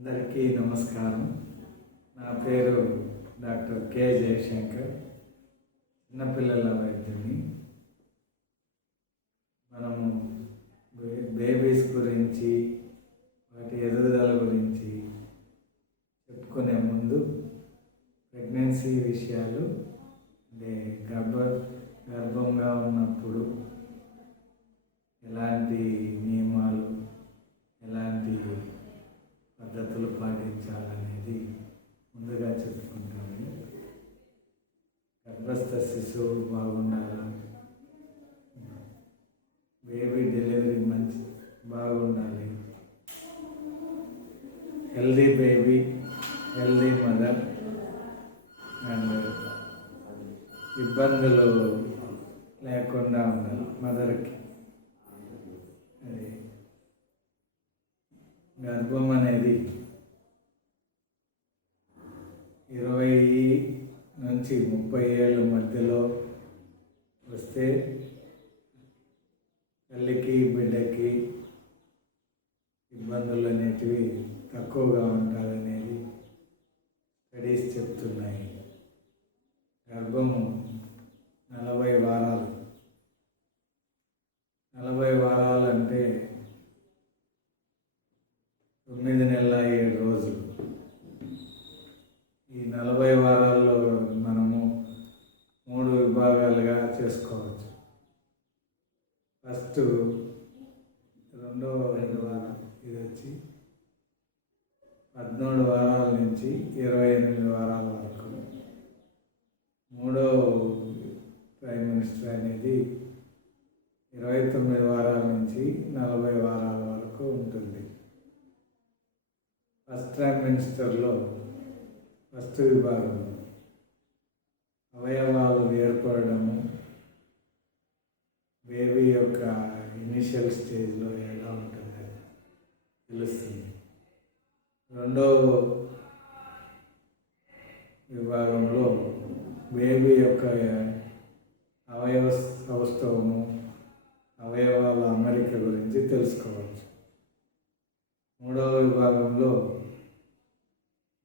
అందరికీ నమస్కారం. నా పేరు డాక్టర్ కె జయశంకర్, చిన్నపిల్లల వైద్యుని. మనము బేబీస్ గురించి, వాటి ఎదుగుదల గురించి చెప్పుకునే ముందు ప్రెగ్నెన్సీ విషయాలు, అంటే గర్భంగా ఉన్నప్పుడు ఎలాంటి నియమాలు, ఎలాంటి పద్ధతులు పాటించాలనేది ముందుగా చెప్పుకుంటాము. గర్భస్థ శిశువు బాగుండాలా, బేబీ డెలివరీ బాగుండాలి, healthy baby, healthy mother, and ఇబ్బందులు లేకుండా ఉండాలి మదర్కి. గర్భం అనేది 20 నుంచి 30 ఏళ్ళ మధ్యలో వస్తే తల్లికి బిడ్డకి ఇబ్బందులు అనేటివి తక్కువగా ఉండాలనేది స్టడీస్ చెప్తున్నాయి. గర్భము 40 వారాలు. 40 వారాలు అంటే 9 నెలల 7 రోజులు. ఈ 40 వారాల్లో మనము 3 విభాగాలుగా చేసుకోవచ్చు. ఫస్ట్ రెండో వారం, ఇది వచ్చి 14 వారాల నుంచి 28 వారాల వరకు. మూడో ట్రైమిస్టర్ అనేది 29 వారాల నుంచి 40 వారాల వరకు ఉంటుంది. ఫస్ట్ ట్రైమిస్టర్లో ఫస్ట్ విభాగం అవయవాలు ఏర్పడము, బేబీ యొక్క ఇనిషియల్ స్టేజ్లో ఎలా ఉంటుందని తెలుస్తుంది. రెండో విభాగంలో బేబీ యొక్క అవయవ సౌష్ఠవము, అవయవాల అమరిక గురించి తెలుసుకోవచ్చు. మూడవ విభాగంలో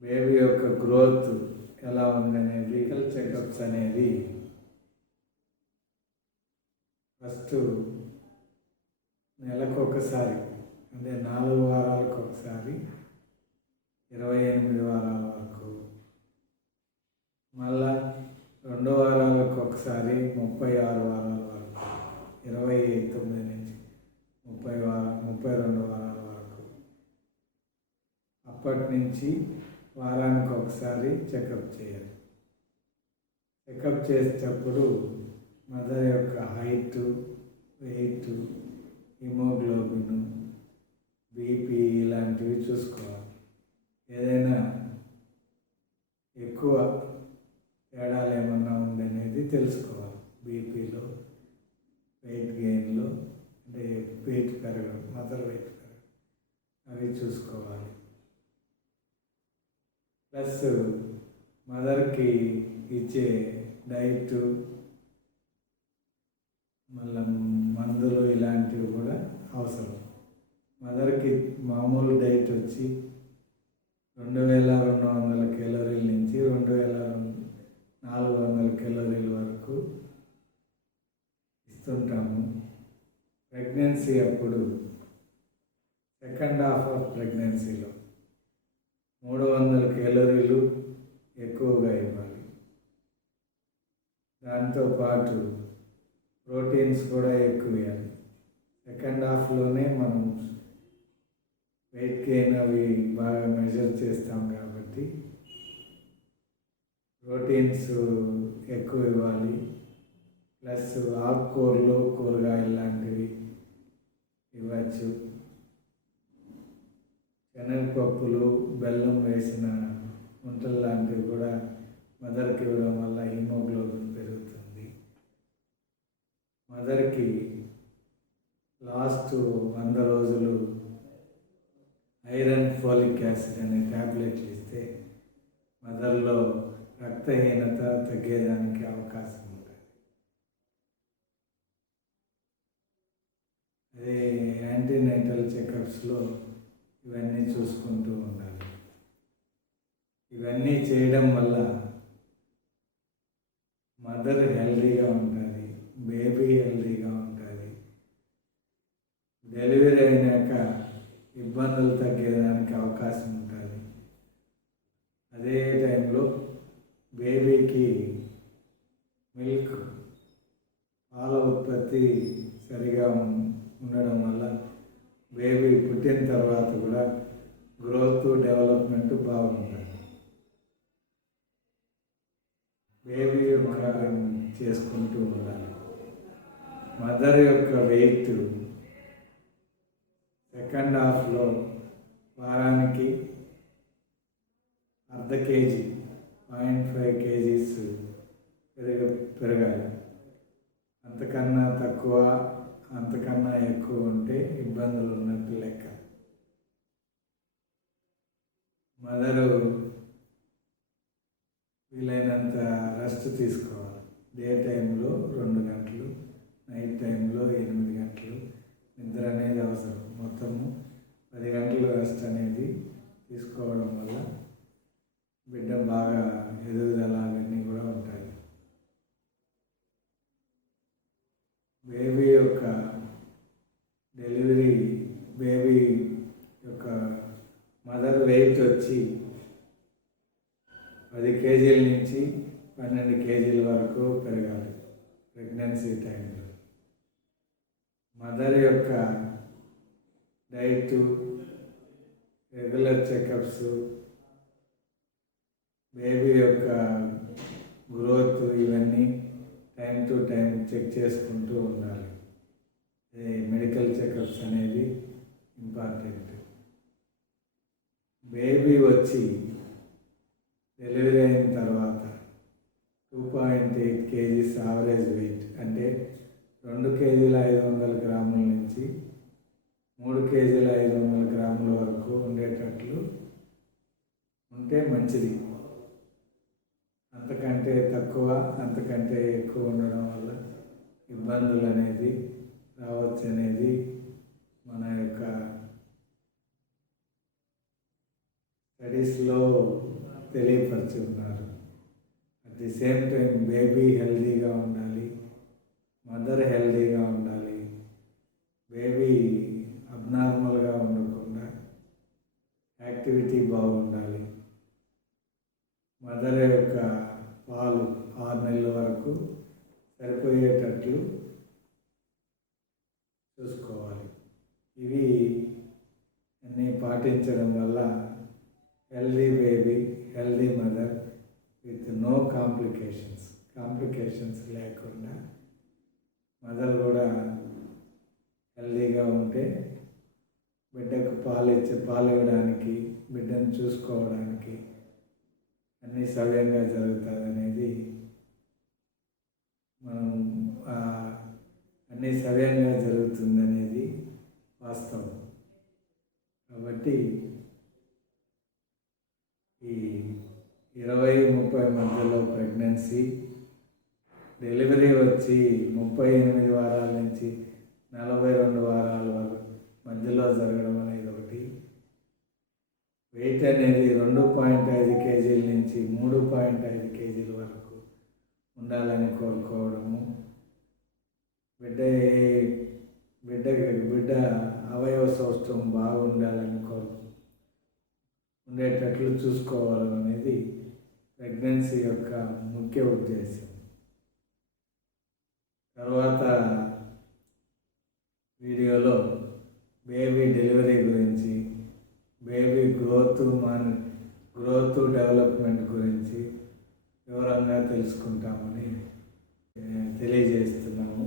బేబీ యొక్క గ్రోత్ ఎలా ఉందనేది, హెల్త్ చెకప్స్ అనేది ఫస్ట్ నెలకు ఒకసారి, అంటే 4 వారాలకు ఒకసారి 28 వారాల వరకు, మళ్ళా 2 వారాలకు ఒకసారి 36 వారాల వరకు, 29 నుంచి 32 వారాల వరకు. అప్పటి నుంచి వారానికి ఒకసారి చెకప్ చేయాలి. చెకప్ చేసేటప్పుడు మదర్ యొక్క హైటు, వెయిట్, హిమోగ్లోబిన్, బీపీ ఇలాంటివి చూసుకోవాలి. ఏదైనా ఎక్కువ తేడాలు ఏమన్నా ఉందనేది తెలుసుకోవాలి. బీపీలో, వెయిట్ గెయిన్లో, అంటే వెయిట్ పెరగడం, మదర్ వెయిట్ పెరగడం, అవి చూసుకోవాలి. ప్లస్ మదర్కి ఇచ్చే డైట్, మళ్ళీ మందులు ఇలాంటివి కూడా అవసరం. మదర్కి మామూలు డైట్ వచ్చి 2200 కేలరీల నుంచి 2400 కేలరీల వరకు ఇస్తుంటాము. ప్రెగ్నెన్సీ అప్పుడు సెకండ్ హాఫ్ ఆఫ్ ప్రెగ్నెన్సీలో 300 కేలరీలు ఎక్కువగా ఇవ్వాలి. దాంతోపాటు ప్రోటీన్స్ కూడా ఎక్కువ ఇవ్వాలి. సెకండ్ హాఫ్లోనే మనం వెయిట్ గెయిన్ అవి బాగా మెజర్ చేస్తాం కాబట్టి ప్రోటీన్స్ ఎక్కువ ఇవ్వాలి. ప్లస్ ఆకుకూరలు, కూరగాయలు లాంటివి ఇవ్వచ్చు. శనగపప్పులు, బెల్లం వేసిన వంటలు లాంటివి కూడా మదర్కి ఇవ్వడం వల్ల హిమోగ్లోబిన్ పెరుగుతుంది. మదర్కి లాస్ట్ 100 రోజులు ఐరన్, ఫోలిక్ యాసిడ్ అనే ట్యాబ్లెట్లు ఇస్తే మదర్లో రక్తహీనత తగ్గేదానికి అవకాశం ఉంటుంది. అదే యాంటీనైటల్ చెకప్స్లో ఇవన్నీ చూసుకుంటూ ఉండాలి. ఇవన్నీ చేయడం వల్ల మదర్ హెల్తీగా ఉంటుంది, బేబీ హెల్తీగా ఉంటుంది. డెలివరీ అయినాక ఇబ్బందులు తగ్గేదానికి అవకాశం ఉంటుంది. అదే టైంలో బేబీకి మిల్క్ పాల ఉత్పత్తి సరిగా ఉండడం వల్ల బేబీ పుట్టిన తర్వాత కూడా గ్రోత్ డెవలప్మెంట్ బాగుంటుంది. బేబీ యొక్క చేసుకుంటూ ఉండాలి. మదర్ యొక్క వెయిట్ సెకండ్ హాఫ్లో వారానికి 1/2 kg 0.5 kgs పెరగాలి. అంతకన్నా తక్కువ అంతకన్నా ఎక్కువ ఉంటే ఇబ్బందులు ఉన్నట్టు లెక్క. మదరు వీలైనంత రెస్ట్ తీసుకోవాలి. డే టైంలో 2 గంటలు, నైట్ టైంలో 8 గంటలు నిద్ర అనేది అవసరం. మొత్తము 10 గంటలు రెస్ట్ అనేది తీసుకోవడం వల్ల బిడ్డ బాగా ఎదుగుదల అవన్నీ కూడా ఉంటాయి. బేబీ యొక్క డెలివరీ, బేబీ యొక్క మదర్ వెయిట్ వచ్చి 10 kgల నుంచి 12 kgల వరకు పెరగాలి ప్రెగ్నెన్సీ టైంలో. మదర్ యొక్క డైటు, రెగ్యులర్ చెకప్స్, బేబీ యొక్క గ్రోత్ ఇవన్నీ టైం టు టైం చెక్ చేసుకుంటూ ఉండాలి. మెడికల్ చెకప్స్ అనేది ఇంపార్టెంట్. బేబీ వచ్చి డెలివరీ అయిన తర్వాత 2.8 kgs యావరేజ్ వెయిట్, అంటే 2 kg 500 గ్రాముల నుంచి 3 kg 500 గ్రాముల వరకు ఉండేటట్లు ఉంటే మంచిది. అంతకంటే తక్కువ, అంతకంటే ఎక్కువ ఉండడం వల్ల ఇబ్బందులు అనేది రావచ్చు అనేది మన యొక్క స్టడీస్లో తెలియపరుచుకున్నారు. At the same time baby హెల్తీగా ఉండాలి, మదర్ హెల్తీగా ఉండాలి. బేబీ అబ్నార్మల్గా ఉండకుండా యాక్టివిటీ బాగుండాలి. మదర్ యొక్క పాలు 6 నెలల వరకు సరిపోయేటట్లు చూసుకోవాలి. ఇవి అన్నీ పాటించడం వల్ల healthy baby, healthy mother with no complications లేకుండా మదర్ కూడా హెల్దీగా ఉంటే బిడ్డకు పాలు ఇవ్వడానికి, బిడ్డను చూసుకోవడానికి అన్నీ సవ్యంగా జరుగుతుందనేది మనం అన్నీ సవ్యంగా జరుగుతుందనేది వాస్తవం. కాబట్టి ఈ 20-30 మధ్యలో ప్రెగ్నెన్సీ, డెలివరీ వచ్చి 38 వారాల నుంచి 42 వారాల వరకు మధ్యలో జరగడం అనేది ఒకటి. వెయిట్ అనేది 2.5 kgల నుంచి 3.5 kgల వరకు ఉండాలని కోరుకోవడము. బిడ్డ అవయవ సౌష్ఠవం బాగుండాలని ఉండేటట్లు చూసుకోవడం అనేది ప్రెగ్నెన్సీ యొక్క ముఖ్య ఉద్దేశం. తర్వాత వీడియోలో బేబీ డెలివరీ గురించి, బేబీ గ్రోత్ డెవలప్మెంట్ గురించి వివరంగా తెలుసుకుంటామని తెలియజేస్తున్నాము.